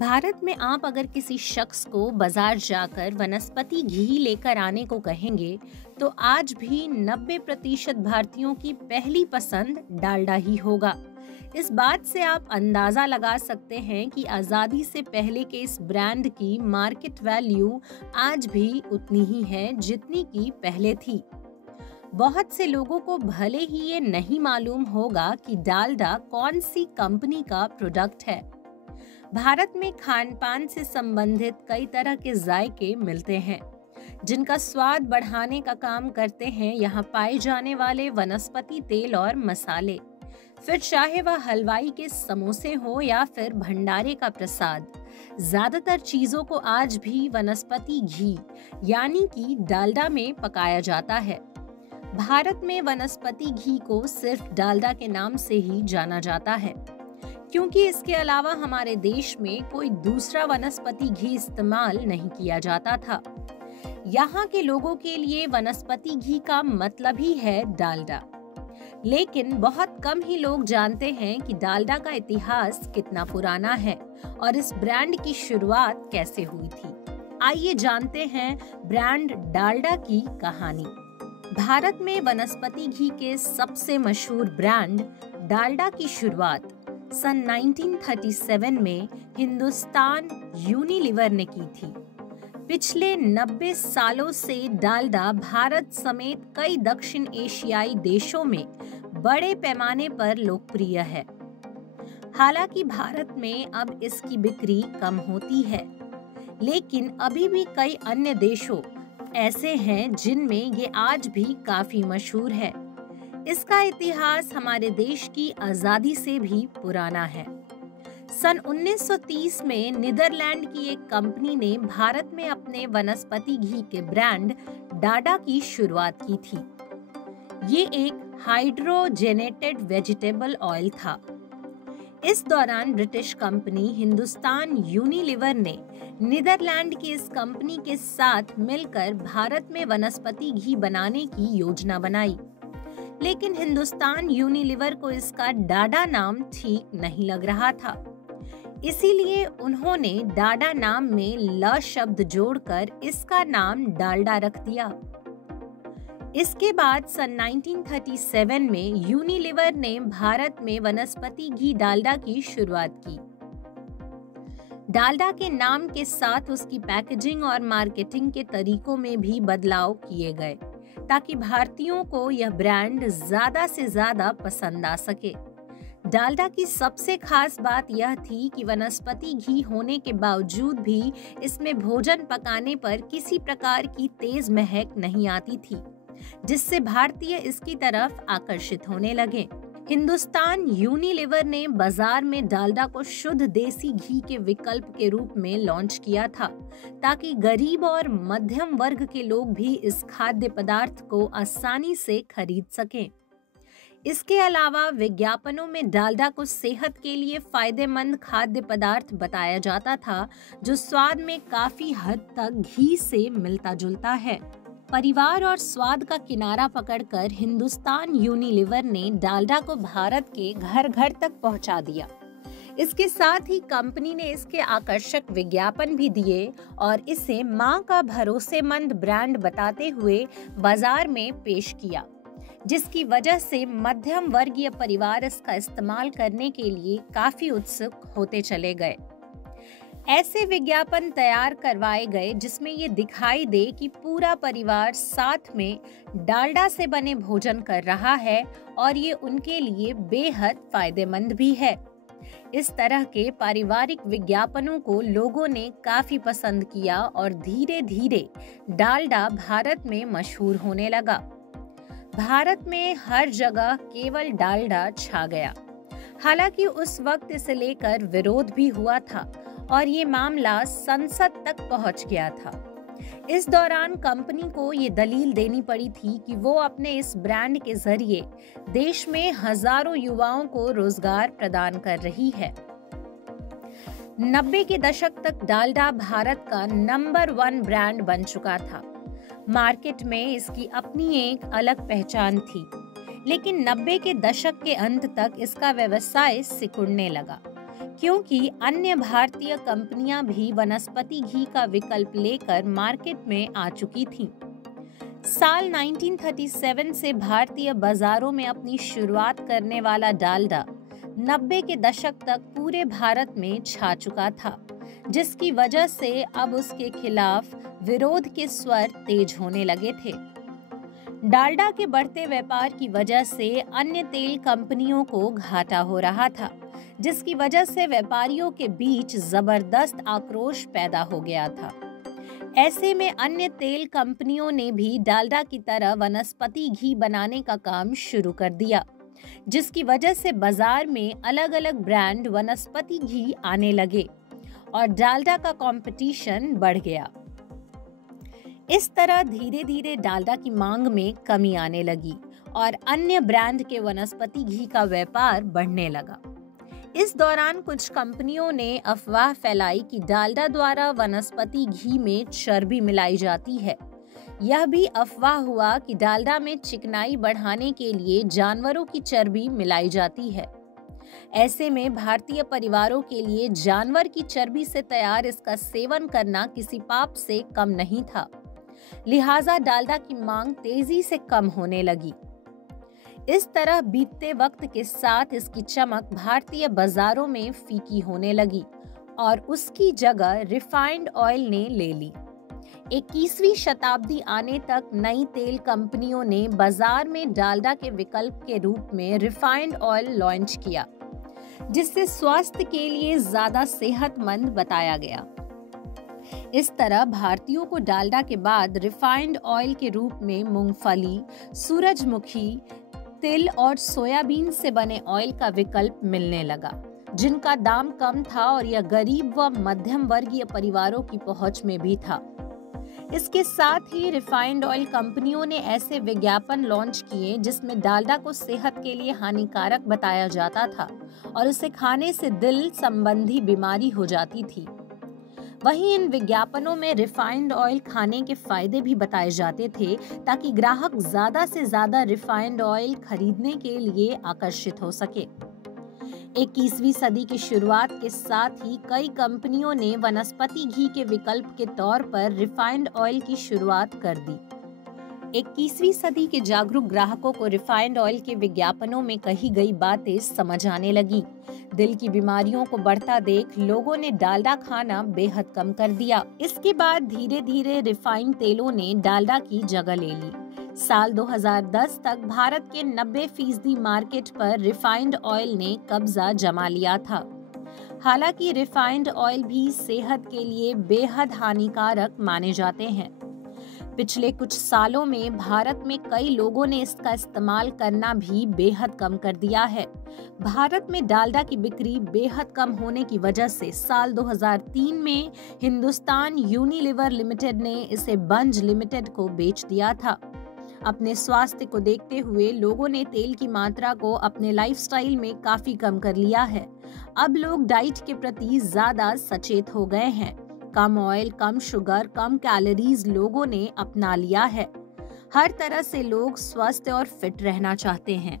भारत में आप अगर किसी शख्स को बाजार जाकर वनस्पति घी लेकर आने को कहेंगे, तो आज भी 90% भारतीयों की पहली पसंद डालडा ही होगा। इस बात से आप अंदाजा लगा सकते हैं कि आजादी से पहले के इस ब्रांड की मार्केट वैल्यू आज भी उतनी ही है जितनी की पहले थी। बहुत से लोगों को भले ही ये नहीं मालूम होगा कि डालडा कौन सी कंपनी का प्रोडक्ट है। भारत में खान पान से संबंधित कई तरह के जायके मिलते हैं, जिनका स्वाद बढ़ाने का काम करते हैं यहाँ पाए जाने वाले वनस्पति तेल और मसाले। फिर चाहे वह हलवाई के समोसे हो या फिर भंडारे का प्रसाद, ज्यादातर चीजों को आज भी वनस्पति घी यानी कि डालडा में पकाया जाता है। भारत में वनस्पति घी को सिर्फ डालडा के नाम से ही जाना जाता है, क्योंकि इसके अलावा हमारे देश में कोई दूसरा वनस्पति घी इस्तेमाल नहीं किया जाता था। यहाँ के लोगों के लिए वनस्पति घी का मतलब ही है डालडा। लेकिन बहुत कम ही लोग जानते हैं कि डालडा का इतिहास कितना पुराना है और इस ब्रांड की शुरुआत कैसे हुई थी। आइए जानते हैं ब्रांड डालडा की कहानी। भारत में वनस्पति घी के सबसे मशहूर ब्रांड डालडा की शुरुआत सन 1937 में हिंदुस्तान यूनिलीवर ने की थी। पिछले 90 सालों से डालडा भारत समेत कई दक्षिण एशियाई देशों में बड़े पैमाने पर लोकप्रिय है। हालांकि भारत में अब इसकी बिक्री कम होती है, लेकिन अभी भी कई अन्य देशों ऐसे हैं जिनमें ये आज भी काफी मशहूर है। इसका इतिहास हमारे देश की आजादी से भी पुराना है। सन 1930 में नीदरलैंड की एक कंपनी ने भारत में अपने वनस्पति घी के ब्रांड डालडा की शुरुआत की थी। ये एक हाइड्रोजेनेटेड वेजिटेबल ऑयल था। इस दौरान ब्रिटिश कंपनी हिंदुस्तान यूनिलीवर ने नीदरलैंड की इस कंपनी के साथ मिलकर भारत में वनस्पति घी बनाने की योजना बनाई। लेकिन हिंदुस्तान यूनिलीवर को इसका डाडा नाम ठीक नहीं लग रहा था। इसीलिए उन्होंने डाडा नाम में ल शब्द जोड़कर इसका नाम डालडा रख दिया। इसके बाद सन 1937 में यूनिलीवर ने भारत में वनस्पति घी डालडा की शुरुआत की। डालडा के नाम के साथ उसकी पैकेजिंग और मार्केटिंग के तरीकों में भी बदलाव किए गए, ताकि भारतीयों को यह ब्रांड ज्यादा से ज्यादा पसंद आ सके। डालडा की सबसे खास बात यह थी कि वनस्पति घी होने के बावजूद भी इसमें भोजन पकाने पर किसी प्रकार की तेज महक नहीं आती थी, जिससे भारतीय इसकी तरफ आकर्षित होने लगे। हिंदुस्तान यूनिलीवर ने बाजार में डालडा को शुद्ध देसी घी के विकल्प के रूप में लॉन्च किया था, ताकि गरीब और मध्यम वर्ग के लोग भी इस खाद्य पदार्थ को आसानी से खरीद सकें। इसके अलावा विज्ञापनों में डालडा को सेहत के लिए फायदेमंद खाद्य पदार्थ बताया जाता था, जो स्वाद में काफी हद तक घी से मिलता जुलता है। परिवार और स्वाद का किनारा पकड़कर हिंदुस्तान यूनिलीवर ने डालडा को भारत के घर घर तक पहुंचा दिया। इसके साथ ही कंपनी ने इसके आकर्षक विज्ञापन भी दिए और इसे मां का भरोसेमंद ब्रांड बताते हुए बाजार में पेश किया, जिसकी वजह से मध्यम वर्गीय परिवार इसका इस्तेमाल करने के लिए काफी उत्सुक होते चले गए। ऐसे विज्ञापन तैयार करवाए गए जिसमें ये दिखाई दे कि पूरा परिवार साथ में डालडा से बने भोजन कर रहा है और ये उनके लिए बेहद फायदेमंद भी है। इस तरह के पारिवारिक विज्ञापनों को लोगों ने काफी पसंद किया और धीरे धीरे डालडा भारत में मशहूर होने लगा। भारत में हर जगह केवल डालडा छा गया। हालांकि उस वक्त इसे लेकर विरोध भी हुआ था और ये मामला संसद तक पहुंच गया था। इस दौरान कंपनी को ये दलील देनी पड़ी थी कि वो अपने इस ब्रांड के जरिए देश में हजारों युवाओं को रोजगार प्रदान कर रही है। 90 के दशक तक डालडा भारत का नंबर 1 ब्रांड बन चुका था। मार्केट में इसकी अपनी एक अलग पहचान थी, लेकिन 90 के दशक के अंत तक इसका व्यवसाय सिकुड़ने लगा। क्योंकि अन्य भारतीय कंपनियां भी वनस्पति घी का विकल्प लेकर मार्केट में आ चुकी थीं। साल 1937 से भारतीय बाजारों में अपनी शुरुआत करने वाला डालडा 90 के दशक तक पूरे भारत में छा चुका था, जिसकी वजह से अब उसके खिलाफ विरोध के स्वर तेज होने लगे थे। डालडा के बढ़ते व्यापार की वजह से अन्य तेल कंपनियों को घाटा हो रहा था, जिसकी वजह से व्यापारियों के बीच जबरदस्त आक्रोश पैदा हो गया था। ऐसे में अन्य तेल कंपनियों ने भी डालडा की तरह वनस्पति घी बनाने का काम शुरू कर दिया, जिसकी वजह से बाजार में अलग अलग ब्रांड वनस्पति घी आने लगे और डालडा का कंपटीशन बढ़ गया। इस तरह धीरे धीरे डालडा की मांग में कमी आने लगी और अन्य ब्रांड के वनस्पति घी का व्यापार बढ़ने लगा। इस दौरान कुछ कंपनियों ने अफवाह फैलाई कि डालडा द्वारा वनस्पति घी में चर्बी मिलाई जाती है। यह भी अफवाह हुआ कि डालडा में चिकनाई बढ़ाने के लिए जानवरों की चर्बी मिलाई जाती है। ऐसे में भारतीय परिवारों के लिए जानवर की चर्बी से तैयार इसका सेवन करना किसी पाप से कम नहीं था। लिहाजा डालडा की मांग तेजी से कम होने लगी। इस तरह बीतते वक्त के साथ इसकी चमक भारतीय बाजारों में फीकी होने लगी और उसकी जगह रिफाइंड ऑयल ने ले ली। 21वीं शताब्दी आने तक नई तेल कंपनियों ने बाजार में डालडा के विकल्प के रूप में रिफाइंड ऑयल लॉन्च किया, जिससे स्वास्थ्य के लिए ज्यादा सेहतमंद बताया गया। इस तरह भारतीयों को डालडा के बाद रिफाइंड ऑयल के रूप में मूंगफली, सूरजमुखी, तिल और सोयाबीन से बने ऑयल का विकल्प मिलने लगा, जिनका दाम कम था और यह गरीब व मध्यम वर्गीय परिवारों की पहुंच में भी था। इसके साथ ही रिफाइंड ऑयल कंपनियों ने ऐसे विज्ञापन लॉन्च किए जिसमें डालडा को सेहत के लिए हानिकारक बताया जाता था और इसे खाने से दिल संबंधी बीमारी हो जाती थी। वहीं इन विज्ञापनों में रिफाइंड ऑयल खाने के फायदे भी बताए जाते थे ताकि ग्राहक ज्यादा से ज्यादा रिफाइंड ऑयल खरीदने के लिए आकर्षित हो सके। 21वीं सदी की शुरुआत के साथ ही कई कंपनियों ने वनस्पति घी के विकल्प के तौर पर रिफाइंड ऑयल की शुरुआत कर दी। 21वीं सदी के जागरूक ग्राहकों को रिफाइंड ऑयल के विज्ञापनों में कही गई बातें समझ आने लगी। दिल की बीमारियों को बढ़ता देख लोगों ने डालडा खाना बेहद कम कर दिया। इसके बाद धीरे धीरे रिफाइंड तेलों ने डालडा की जगह ले ली। साल 2010 तक भारत के 90% मार्केट पर रिफाइंड ऑयल ने कब्जा जमा लिया था। हालांकि रिफाइंड ऑयल भी सेहत के लिए बेहद हानिकारक माने जाते हैं। पिछले कुछ सालों में भारत में कई लोगों ने इसका इस्तेमाल करना भी बेहद कम कर दिया है। भारत में डालडा की बिक्री बेहद कम होने की वजह से साल 2003 में हिंदुस्तान यूनिलीवर लिमिटेड ने इसे बंज लिमिटेड को बेच दिया था। अपने स्वास्थ्य को देखते हुए लोगों ने तेल की मात्रा को अपने लाइफस्टाइल में काफी कम कर लिया है। अब लोग डाइट के प्रति ज्यादा सचेत हो गए हैं। कम ऑयल, कम शुगर, कम कैलोरीज लोगों ने अपना लिया है। हर तरह से लोग स्वस्थ और फिट रहना चाहते हैं।